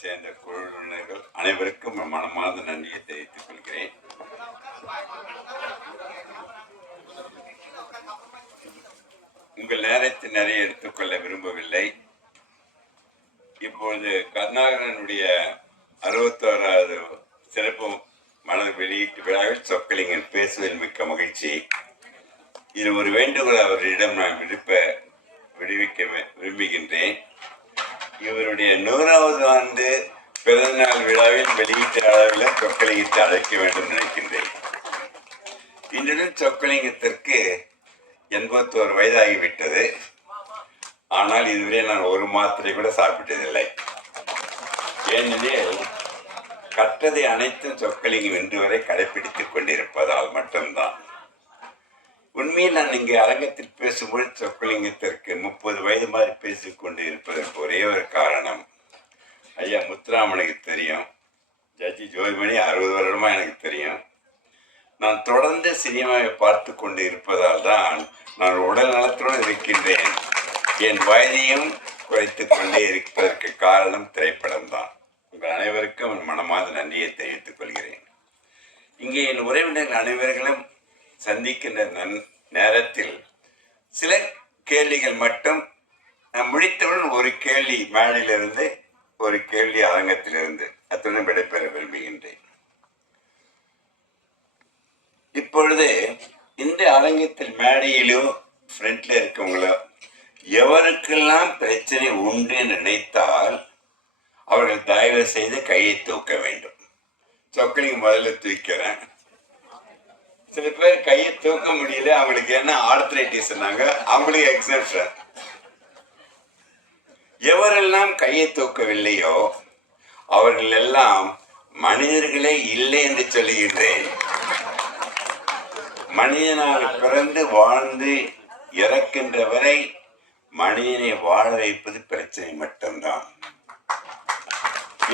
சேர்ந்த குழுவினர்கள் அனைவருக்கும் மனமார்ந்த நன்றியை தெரிவித்துக் கொள்கிறேன். உங்கள் நேரத்தை நிறைய எடுத்துக்கொள்ள விரும்பவில்லை. இப்பொழுது கருணாகரனுடைய 61வது சிறப்பு மலர் வெளியீட்டு விழாவில் சொக்கலிங்கன் பேசுவதில் மிக்க மகிழ்ச்சி. இது ஒரு வேண்டுகோள் அவரிடம் நான் விடுவிக்க விரும்புகின்றேன். இவருடைய 100வது ஆண்டு பிறந்தநாள் விழாவில் வெளியீட்டு அளவில் சொக்கலிங்கத்தை அழைக்க வேண்டும் நினைக்கின்றேன். இன்றுடன் சொக்கலிங்கத்திற்கு 81 வயதாகிவிட்டது. ஆனால் இதுவரை நான் ஒரு மாத்திரை கூட சாப்பிட்டதில்லை. ஏனெனில் கற்றதை அனைத்தும் சொக்கலிங்கம் இன்று வரை கடைபிடித்துக் கொண்டிருப்பதால் மட்டும்தான். உண்மையில் நான் இங்கே அரங்கத்தில் பேசும்போது சொக்கலிங்கத்திற்கு 30 வயது மாதிரி பேசிக்கொண்டு இருப்பதற்கு ஒரே ஒரு காரணம், ஐயா முத்துராமனுக்கு தெரியும், ஜட்ஜி ஜோதிமணி 60 வருடமா எனக்கு தெரியும். நான் தொடர்ந்து சினிமாவை பார்த்து கொண்டு இருப்பதால் தான் நான் உடல் நலத்துடன் இருக்கின்றேன். என் வயதையும் குறைத்து கொண்டே இருப்பதற்கு காரணம் திரைப்படம் தான். உங்கள் அனைவருக்கும் என் மனமார்ந்த நன்றியை தெரிவித்துக் கொள்கிறேன். இங்கே என் உறவினர்கள் அனைவர்களும் சந்திக்கின்ற நேரத்தில் சில கேள்விகள் மட்டும் நான் முடித்தவுடன் ஒரு கேள்வி மேடையிலிருந்து, ஒரு கேள்வி அரங்கத்திலிருந்து அத்துடன் விடைபெற விரும்புகின்றேன். இப்பொழுது இந்த அரங்கத்தில் மேடையிலோ ஃப்ரண்ட்ல இருக்கவங்களோ எவருக்கெல்லாம் பிரச்சனை உண்டு என்று நினைத்தால் அவர்கள் தயவு செய்து கையை தூக்க வேண்டும். சொக்கலிங்கம் முதல்ல தூக்கிறேன். சில பேர் கையை தூக்க முடியல, அவங்களுக்கு என்ன ஆர்த்ரைட்டிஸ், அவங்களுக்கு எக்ஸப்ஷன். எவரெல்லாம் கையை தூக்கவில்லையோ அவர்கள் எல்லாம் மனிதர்களே இல்லை என்று சொல்லுகின்றேன். மனிதனால் பிறந்து வாழ்ந்து இறக்கின்ற வரை மனிதனை வாழ வைப்பது பிரச்சனை மட்டும்தான்.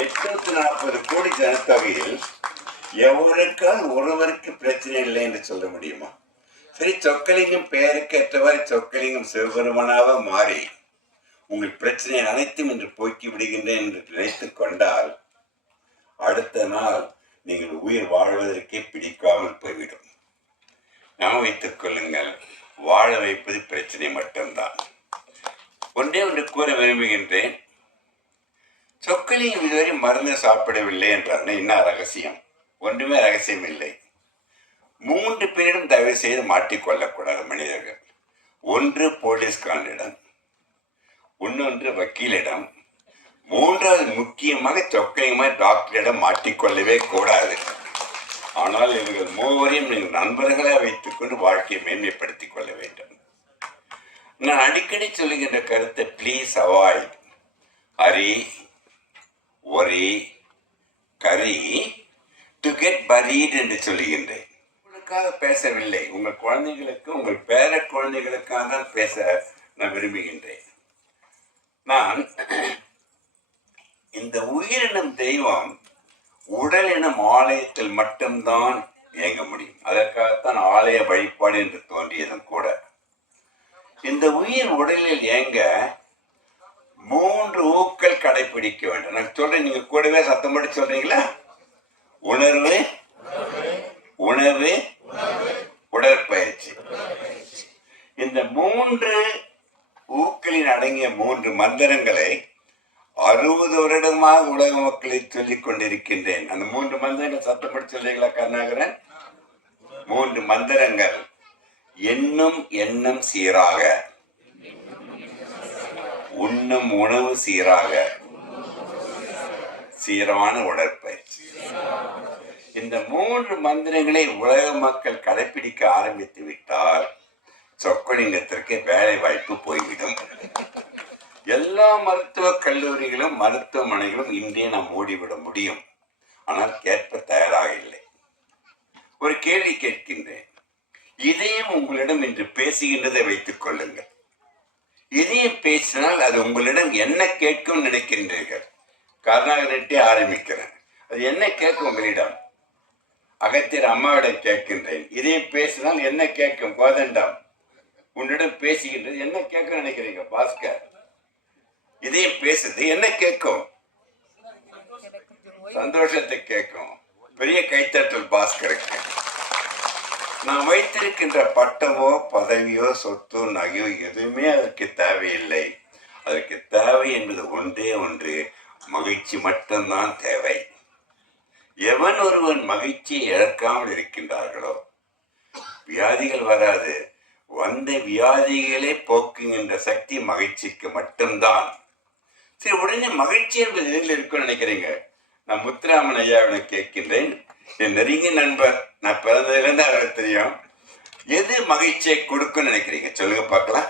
840 கோடி ஜனத்தொகையில் எவருக்கால் ஒருவருக்கு பிரச்சனை இல்லை என்று சொல்ல முடியுமா? சரி, சொக்கலிங்கம் பெயருக்கு ஏற்றவாறு சொக்கலிங்கம் சிவபெருமானாக மாறி உங்கள் பிரச்சனை அனைத்தும் என்று போக்கி விடுகின்றேன் என்று நினைத்துக் கொண்டால் அடுத்த நாள் நீங்கள் உயிர் வாழ்வதற்கே பிடிக்காமல் போய்விடும். நாம் வைத்துக் கொள்ளுங்கள், வாழ வைப்பது பிரச்சனை மட்டும்தான். ஒன்றே ஒன்று கூற விரும்புகின்றேன். சொக்கலிங்கம் இதுவரை மருந்து சாப்பிடவில்லை என்றால் என்ன ரகசியம்? ஒன்றுமே ரகசியம் இல்லை. 3 பேரிடம் தயவு செய்து மாட்டிக்கொள்ளக்கூடாது மனிதர்கள். ஒன்று போலீஸ்காரனிடம், இன்னொன்று வக்கீலிடம், 3வது முக்கியமாக சொக்கலிங்கமாக டாக்டரிடம் மாட்டிக்கொள்ளவே கூடாது. ஆனால் இவர்கள் 3வரையும் நீங்கள் நண்பர்களை வைத்துக்கொண்டு வாழ்க்கையை மேன்மைப்படுத்திக் கொள்ள வேண்டும். நான் அடிக்கடி சொல்லுகின்ற கருத்தை please avoid hurry, worry, curry to get buried என்று சொல்லுகின்றேன். உங்களுக்காக பேசவில்லை, உங்கள் குழந்தைகளுக்கு, உங்கள் பேர குழந்தைகளுக்காக தான் பேச நான் விரும்புகின்றேன். நான் இந்த உயிரினம் தெய்வம் உடல் எனும் ஆலயத்தில் மட்டும்தான் இயங்க முடியும். அதற்காகத்தான் ஆலய வழிபாடு என்று தோன்றியதும் கூட. இந்த உயிர் உடலில் இயங்க 3 ஊக்கள் கடைபிடிக்க வேண்டும். நான் சொல்றேன், நீங்க கூடவே சத்தம் போட்டு சொல்றீங்களா? உணர்வு, உணவு, உடற்பயிற்சி. இந்த 3 ஊக்களின் அடங்கிய 3 மந்திரங்களை 60 வருடமாக உலக மக்களை சொல்லிக் கொண்டிருக்கின்றேன். அந்த 3 மந்திரங்கள் சத்தப்படி சொல்றீங்களா கருணாகரன்? 3 மந்திரங்கள்: எண்ணும் எண்ணம் சீராக, உண்ணும் உணவு சீராக, சீரான உடற்பயிற்சி. இந்த 3 மந்திரங்களை உலக மக்கள் கடைபிடிக்க ஆரம்பித்து விட்டால் சொக்கலிங்கத்திற்கு வேலை வாய்ப்பு போய்விடும். எல்லா மருத்துவக் கல்லூரிகளும் மருத்துவமனைகளும் இன்றே நாம் ஓடிவிட முடியும். ஆனால் கேட்ப தயாராக இல்லை. ஒரு கேள்வி கேட்கின்றேன். இதயம் உங்களிடம் இன்று பேசுகின்றதை வைத்துக் கொள்ளுங்கள். இதயம் பேசினால் அது உங்களிடம் என்ன கேட்கும் நினைக்கின்றீர்கள்? கருணாகரன்ட்டே ஆரம்பிக்கிறேன். அது என்ன கேட்கும் உங்களிடம்? அகத்தியர் அம்மாவிடம் கேட்கின்றேன். இதயம் பேசினால் என்ன கேட்கும்? கோதண்டம் உன்னிடம் பேசுகின்றது, என்ன கேட்க நினைக்கிறீங்க? பாஸ்கர், இதயம் பேசுது, என்ன கேட்கும்? சந்தோஷத்தை கேட்கும். பெரிய கைத்தட்டல் பாஸ்கருக்கு. நான் வைத்திருக்கின்ற பட்டமோ பதவியோ சொத்தோ நகையோ எதுவுமே அதற்கு தேவையில்லை. அதற்கு தேவை என்பது ஒன்றே ஒன்று, மகிழ்ச்சி மட்டும்தான் தேவை. எவன் ஒருவன் மகிழ்ச்சியை இழக்காமல் இருக்கின்றார்களோ வியாதிகள் வராது. வந்த வியாதிகளை போக்குகின்ற சக்தி மகிழ்ச்சிக்கு மட்டும்தான். சரி, உடனே மகிழ்ச்சி என்பது எதில் இருக்குன்னு நினைக்கிறீங்க? நான் முத்துராமன் ஐயாவினை கேட்கின்றேன். என் நெருங்கிய நண்பர், நான் பிறந்ததுலேருந்து அவருக்கு தெரியும். எது மகிழ்ச்சியை கொடுக்குன்னு நினைக்கிறீங்க? சொல்லுங்க பார்க்கலாம்.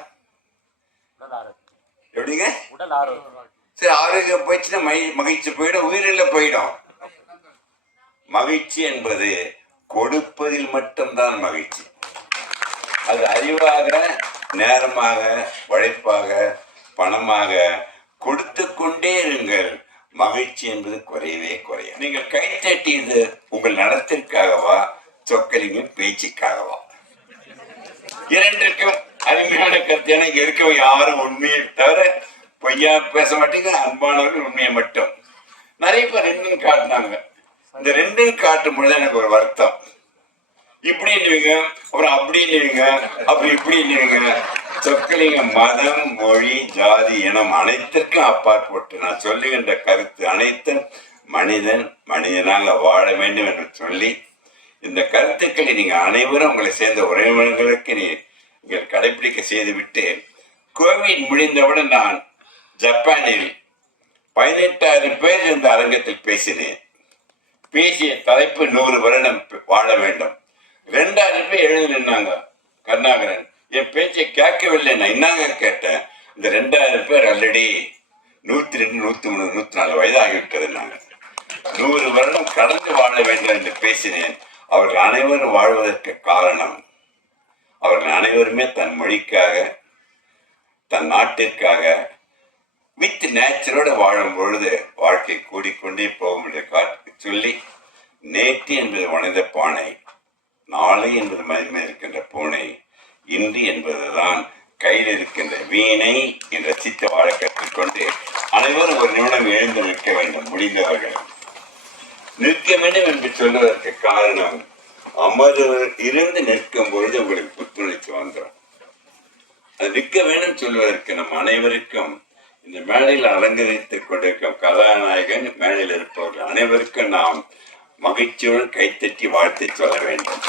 எப்படிங்க? சரி, ஆரோக்கியம் போயிடுச்சுன்னா மகிழ்ச்சி போயிடும், உயிரில போயிடும். மகிழ்ச்சி என்பது கொடுப்பதில் மட்டும்தான் மகிழ்ச்சி. அது அறிவாக, நேரமாக, உழைப்பாக, பணமாக கொடுத்து கொண்டே இருங்கள். மகிழ்ச்சி என்பது குறையவே குறைய. நீங்கள் கைத்தட்டியது உங்கள் நடத்திற்காகவா, சொக்கலிங்கின் பேச்சுக்காகவா? இரண்டிற்கும் அருமையான கருத்து. எனக்கு இருக்க யாரும் உண்மையை தவிர பொய்யா பேச மாட்டீங்க. அன்பானவர்கள் உண்மையை மட்டும். நிறைய பேர் ரெண்டும் காட்டினாங்க. இந்த ரெண்டும் காட்டும் பொழுது எனக்கு ஒரு வருத்தம். இப்படி இல்லைங்க, அப்புறம் அப்படி இல்லைங்க, அப்புறம் இப்படி இல்லைங்க. சொற்களிங்க மதம், மொழி, ஜாதி, இனம் அனைத்திற்கும் அப்பாற்பட்டு நான் சொல்லுகின்ற கருத்து அனைத்தும் மனிதன் மனிதனாக வாழ வேண்டும் என்று சொல்லி, இந்த கருத்துக்களை நீங்க அனைவரும் உங்களை சேர்ந்த உறவினர்களுக்கு நீங்கள் கடைபிடிக்க செய்துவிட்டு, கோவிட் முடிந்தவுடன் நான் ஜப்பானில் 18,000 பேர் இந்த அரங்கத்தில் பேசினேன். பேசிய தலைப்பு 100 வருடம் வாழ வேண்டும். 2,000 பேர் எழுதி நின்னாங்க. கருணாகரன் என் பேச்சை கேட்கவில்லை. நான் என்னங்க கேட்டேன்? இந்த 2,000 பேர் ஆல்ரெடி 102, 103, 104 வயதாகிவிட்டது. நாங்கள் 100 வருடம் கடந்து வாழ வேண்டும் என்று பேசினேன். அவர்கள் அனைவரும் வாழ்வதற்கு காரணம், அவர்கள் அனைவருமே தன் மொழிக்காக, தன் நாட்டிற்காக வித் நேச்சரோடு வாழும் பொழுது வாழ்க்கை கூடிக்கொண்டே போகும் என்று காட்டு சொல்லி, நேற்று என்பது மனித பானை, நாளை என்பது மதிமை இருக்கின்ற பூனை, இன்று என்பதுதான் கையில் இருக்கின்ற வீணை என்று ரசித்து வாழ கற்றுக்கொண்டு அனைவரும் ஒரு நிமிடம் எழுந்து நிற்க வேண்டும். முடிந்தவர்கள் நிற்க வேண்டும் என்று சொல்வதற்கு காரணம், அமர்வர் இருந்து நிற்கும் பொழுது உங்களுக்கு புத்துணர்ச்சி வந்துடும். அது நிற்க வேண்டும் சொல்வதற்கு நம் அனைவருக்கும், இந்த மேடையில் அலங்கரித்துக் கொண்டிருக்கும் கதாநாயகன், மேடையில் இருப்பவர்கள் அனைவருக்கும் நாம் மகிழ்ச்சியுடன் கைத்தட்டி வாழ்த்து சொல்ல வேண்டும்.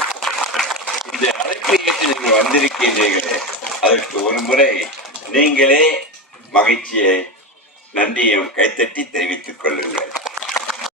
இந்த அழைப்பை கேட்டு நீங்கள் வந்திருக்கின்றீர்களே, அதற்கு ஒரு முறை நீங்களே மகிழ்ச்சியை, நன்றியை கைத்தட்டி தெரிவித்துக் கொள்ளுங்கள்.